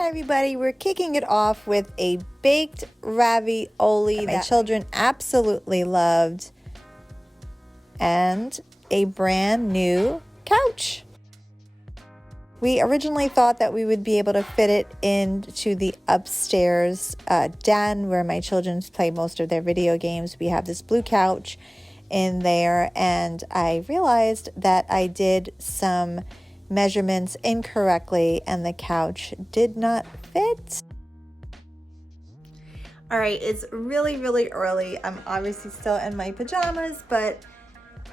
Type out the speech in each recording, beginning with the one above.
Hi everybody, we're kicking it off with a baked ravioli that my children absolutely loved and a brand new couch. We originally thought that we would be able to fit it into the upstairs den where my children play most of their video games. We have this blue couch in there, and I realized that I did some measurements incorrectly and the couch did not fit. All right, it's really early. I'm obviously still in my pajamas, but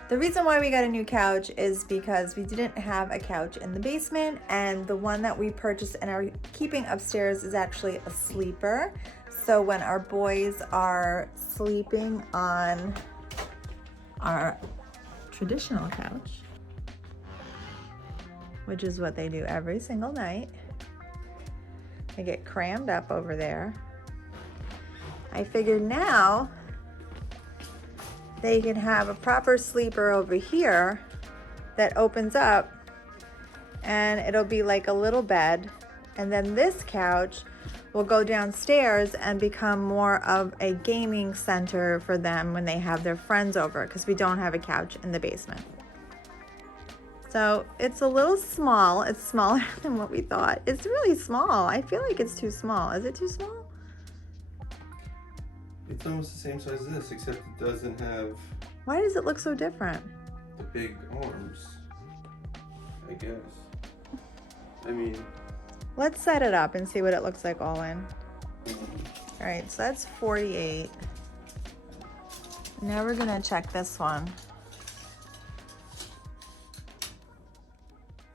the reason why we got a new couch is because we didn't have a couch in the basement, and the one that we purchased and are keeping upstairs is actually a sleeper. So when our boys are sleeping on our traditional couch, which is what they do every single night, they get crammed up over there. I figured now they can have a proper sleeper over here that opens up, and it'll be like a little bed, and then this couch will go downstairs and become more of a gaming center for them when they have their friends over, because we don't have a couch in the basement. So it's a little small. It's smaller than what we thought. It's really small. I feel like it's too small. Is it too small? It's almost the same size as this, except it doesn't have... Why does it look so different? The big arms, I guess. I mean... Let's set it up and see what it looks like all in. All right, so that's 48. Now we're gonna check this one.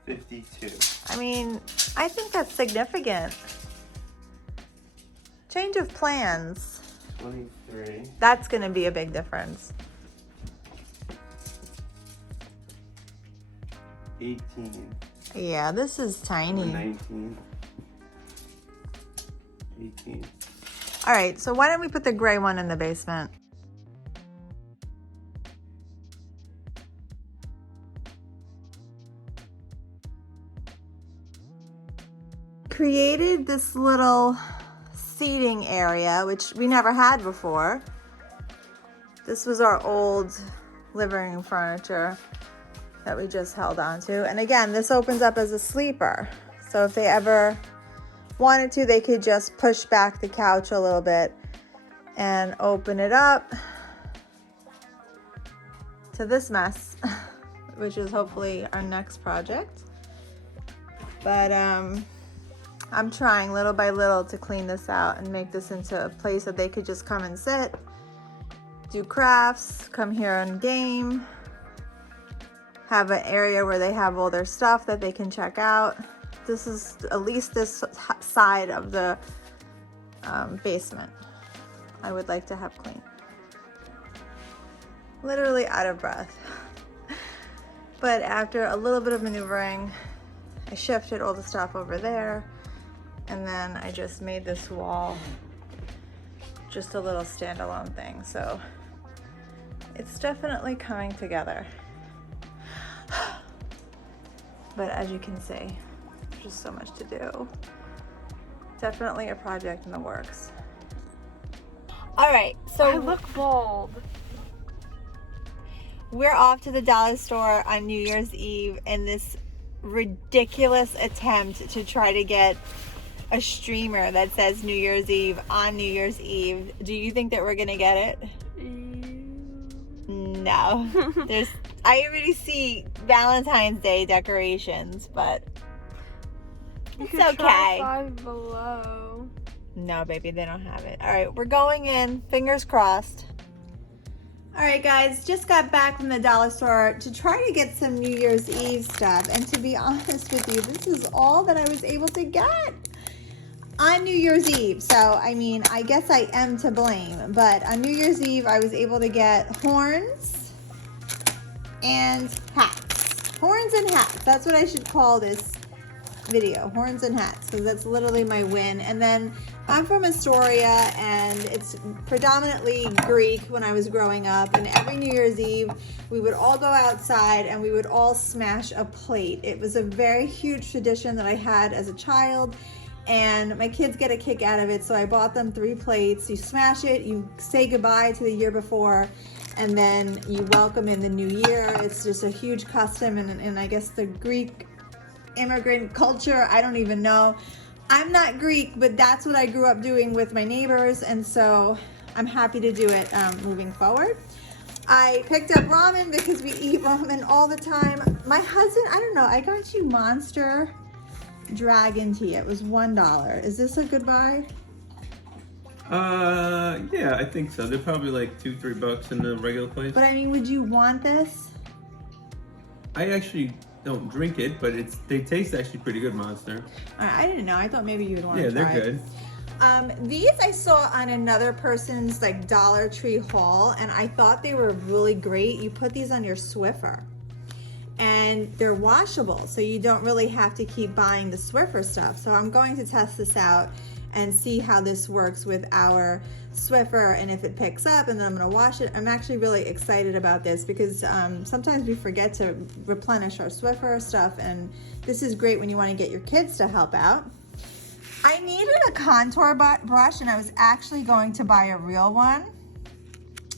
52. I mean, I think that's significant. Change of plans. 23. That's gonna be a big difference. 18. Yeah, this is tiny. 19. 18. All right, so why don't we put the gray one in the basement? Created this little seating area, which we never had before. This was our old living room furniture that we just held on to. And again, this opens up as a sleeper. So if they ever wanted to, they could just push back the couch a little bit and open it up to this mess, which is hopefully our next project. But I'm trying little by little to clean this out and make this into a place that they could just come and sit, do crafts, come here and game, have an area where they have all their stuff that they can check out. This is at least this side of the basement I would like to have clean. Literally out of breath. But after a little bit of maneuvering, I shifted all the stuff over there, and then I just made this wall just a little standalone thing. So it's definitely coming together. But as you can see, there's just so much to do. Definitely a project in the works. All right, so I look bold. We're off to the dollar store on New Year's Eve in this ridiculous attempt to try to get a streamer that says New Year's Eve on New Year's Eve. Do you think that we're gonna get it? No. I already see Valentine's Day decorations, but it's okay. Try Five Below. No, baby, they don't have it. All right, we're going in. Fingers crossed. All right, guys, just got back from the dollar store to try to get some New Year's Eve stuff. And to be honest with you, this is all that I was able to get on New Year's Eve. So, I mean, I guess I am to blame. But on New Year's Eve, I was able to get horns and hats. Horns and hats. That's what I should call this video. Horns and hats, because that's literally my win. And then I'm from Astoria, and it's predominantly Greek when I was growing up, and every New Year's Eve we would all go outside and we would all smash a plate. It was a very huge tradition that I had as a child, and my kids get a kick out of it, so I bought them 3 plates. You smash it, you say goodbye to the year before, and then you welcome in the new year. It's just a huge custom, and I guess the Greek immigrant culture, I don't even know. I'm not Greek, but that's what I grew up doing with my neighbors, and so I'm happy to do it moving forward. I picked up ramen because we eat ramen all the time. My husband, I don't know, I got you Monster Dragon Tea. It was $1. Is this a good buy? Yeah, I think so. They're probably like $2-3 in the regular place. But I mean, would you want this? I actually don't drink it, but they taste actually pretty good, Monster. I didn't know. I thought maybe you would want to try Yeah, they're good. These I saw on another person's like Dollar Tree haul, and I thought they were really great. You put these on your Swiffer, and they're washable, so you don't really have to keep buying the Swiffer stuff. So I'm going to test this out and see how this works with our Swiffer, and if it picks up, and then I'm going to wash it. I'm actually really excited about this because sometimes we forget to replenish our Swiffer stuff, and this is great when you want to get your kids to help out. I needed a contour brush, and I was actually going to buy a real one.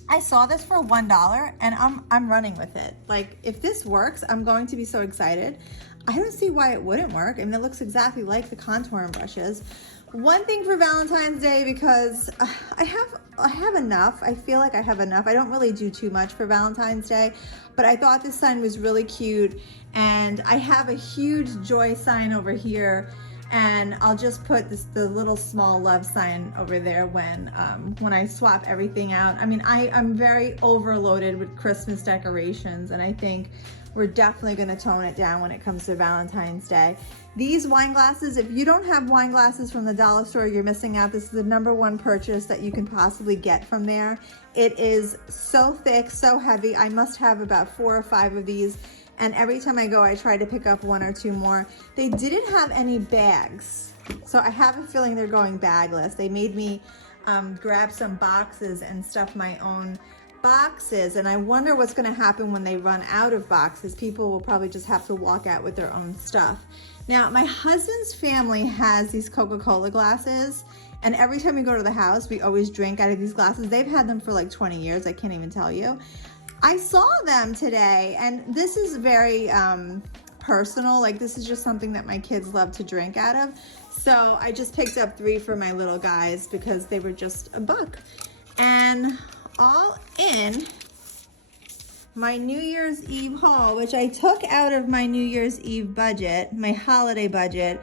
I saw this for $1, and I'm running with it. Like, if this works, I'm going to be so excited. I don't see why it wouldn't work. I mean, it looks exactly like the contouring brushes. One thing for Valentine's Day, because I have enough. I feel like I have enough. I don't really do too much for Valentine's Day, but I thought this sign was really cute, and I have a huge joy sign over here. And I'll just put the little small love sign over there when I swap everything out. I mean, I'm very overloaded with Christmas decorations, and I think we're definitely going to tone it down when it comes to Valentine's Day. These wine glasses, if you don't have wine glasses from the dollar store, you're missing out. This is the #1 purchase that you can possibly get from there. It is so thick, so heavy. I must have about 4 or 5 of these. And every time I go, I try to pick up 1 or 2 more. They didn't have any bags, so I have a feeling they're going bagless. They made me grab some boxes and stuff my own boxes, and I wonder what's gonna happen when they run out of boxes. People will probably just have to walk out with their own stuff. Now, my husband's family has these Coca-Cola glasses, and every time we go to the house, we always drink out of these glasses. They've had them for like 20 years, I can't even tell you. I saw them today, and this is very personal. Like, this is just something that my kids love to drink out of. So I just picked up 3 for my little guys because they were just $1. And all in, my New Year's Eve haul, which I took out of my New Year's Eve budget, my holiday budget,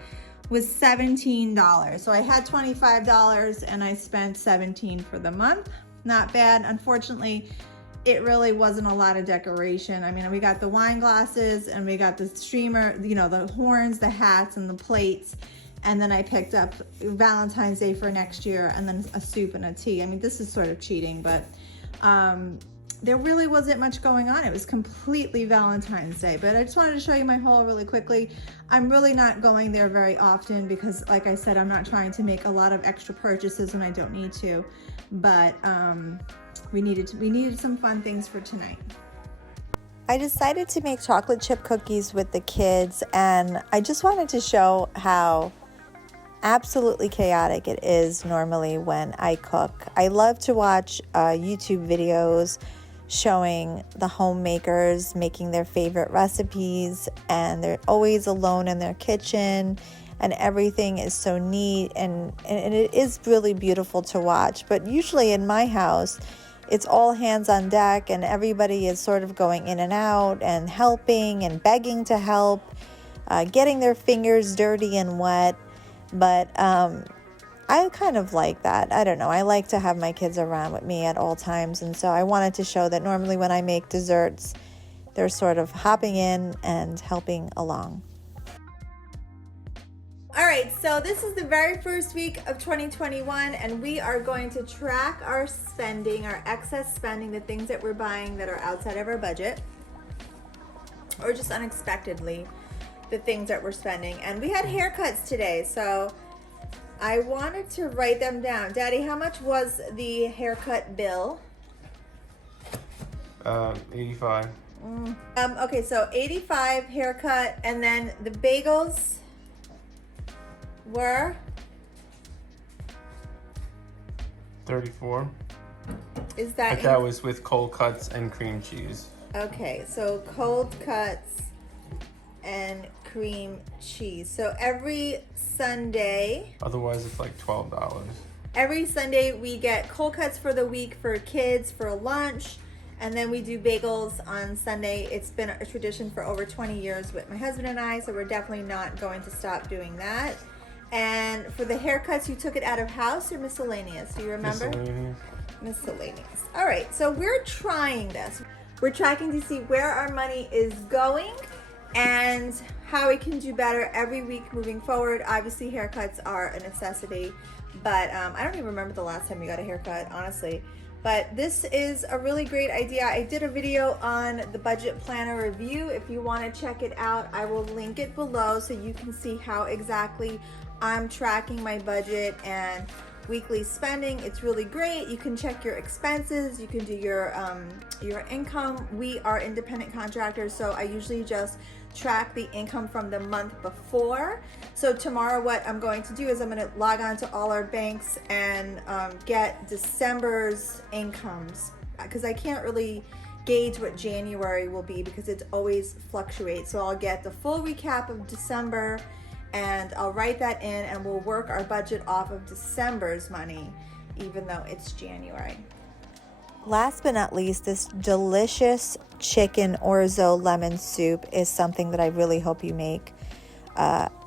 was $17. So I had $25 and I spent $17 for the month. Not bad. Unfortunately, it really wasn't a lot of decoration. I mean, we got the wine glasses, and we got the streamer, you know, the horns, the hats, and the plates. And then I picked up Valentine's Day for next year, and then a soup and a tea. I mean, this is sort of cheating, but there really wasn't much going on. It was completely Valentine's Day. But I just wanted to show you my haul really quickly. I'm really not going there very often because, like I said, I'm not trying to make a lot of extra purchases when I don't need to. But we needed some fun things for tonight. I decided to make chocolate chip cookies with the kids, and I just wanted to show how absolutely chaotic it is normally when I cook. I love to watch YouTube videos showing the homemakers making their favorite recipes, and they're always alone in their kitchen, and everything is so neat, and it is really beautiful to watch. But usually in my house, it's all hands on deck, and everybody is sort of going in and out and helping and begging to help, getting their fingers dirty and wet. But I kind of like that. I don't know. I like to have my kids around with me at all times. And so I wanted to show that normally when I make desserts, they're sort of hopping in and helping along. All right, so this is the very first week of 2021, and we are going to track our spending, our excess spending, the things that we're buying that are outside of our budget, or just unexpectedly, the things that we're spending. And we had haircuts today, so I wanted to write them down. Daddy, how much was the haircut bill? 85. Okay, so 85 haircut, and then the bagels were $34. Is that But that was with cold cuts and cream cheese. okay? So cold cuts and cream cheese. So every Sunday. Otherwise, it's like $12. Every Sunday we get cold cuts for the week for kids for lunch, and then we do bagels on Sunday. It's been a tradition for over 20 years with my husband and I, so we're definitely not going to stop doing that. And for the haircuts, you took it out of house or miscellaneous? Do you remember? Miscellaneous. Miscellaneous. All right, so we're trying this. We're tracking to see where our money is going and how we can do better every week moving forward. Obviously, haircuts are a necessity. But I don't even remember the last time we got a haircut, honestly. But this is a really great idea. I did a video on the budget planner review. If you want to check it out, I will link it below so you can see how exactly I'm tracking my budget and weekly spending. It's really great. You can check your expenses. You can do your income. We are independent contractors, so I usually just track the income from the month before. So tomorrow what I'm going to do is I'm going to log on to all our banks and get December's incomes, because I can't really gauge what January will be because it always fluctuates. So I'll get the full recap of December and I'll write that in, and we'll work our budget off of December's money even though it's January. Last but not least, this delicious chicken orzo lemon soup is something that I really hope you make.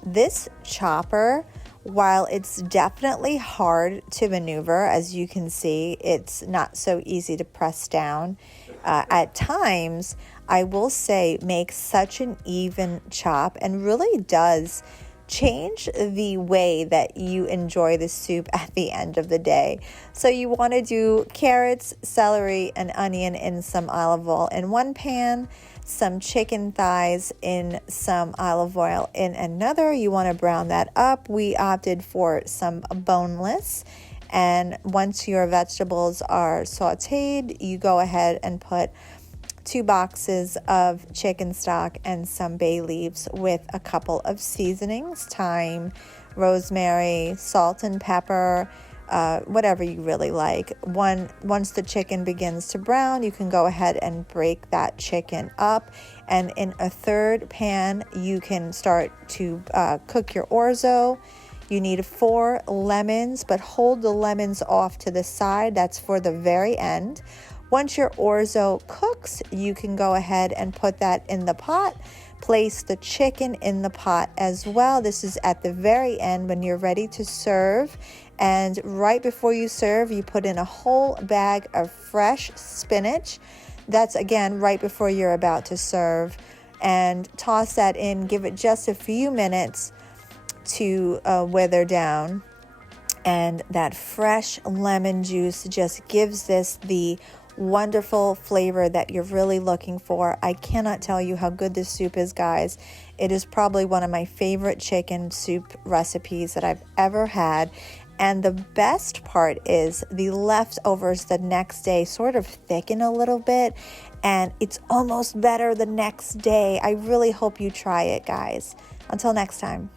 This chopper, while it's definitely hard to maneuver, as you can see, it's not so easy to press down. At times, I will say, makes such an even chop and really does change the way that you enjoy the soup at the end of the day. So you want to do carrots, celery, and onion in some olive oil in one pan, some chicken thighs in some olive oil in another. You want to brown that up. We opted for some boneless. And once your vegetables are sauteed, you go ahead and put 2 boxes of chicken stock and some bay leaves with a couple of seasonings, thyme, rosemary, salt and pepper, whatever you really like. Once the chicken begins to brown, you can go ahead and break that chicken up. And in a third pan, you can start to cook your orzo. You need 4 lemons, but hold the lemons off to the side. That's for the very end. Once your orzo cooks, you can go ahead and put that in the pot. Place the chicken in the pot as well. This is at the very end when you're ready to serve. And right before you serve, you put in a whole bag of fresh spinach. That's, again, right before you're about to serve. And toss that in. Give it just a few minutes to wither down. And that fresh lemon juice just gives this the wonderful flavor that you're really looking for. I cannot tell you how good this soup is, guys. It is probably one of my favorite chicken soup recipes that I've ever had. And the best part is the leftovers the next day sort of thicken a little bit, and it's almost better the next day. I really hope you try it, guys. Until next time.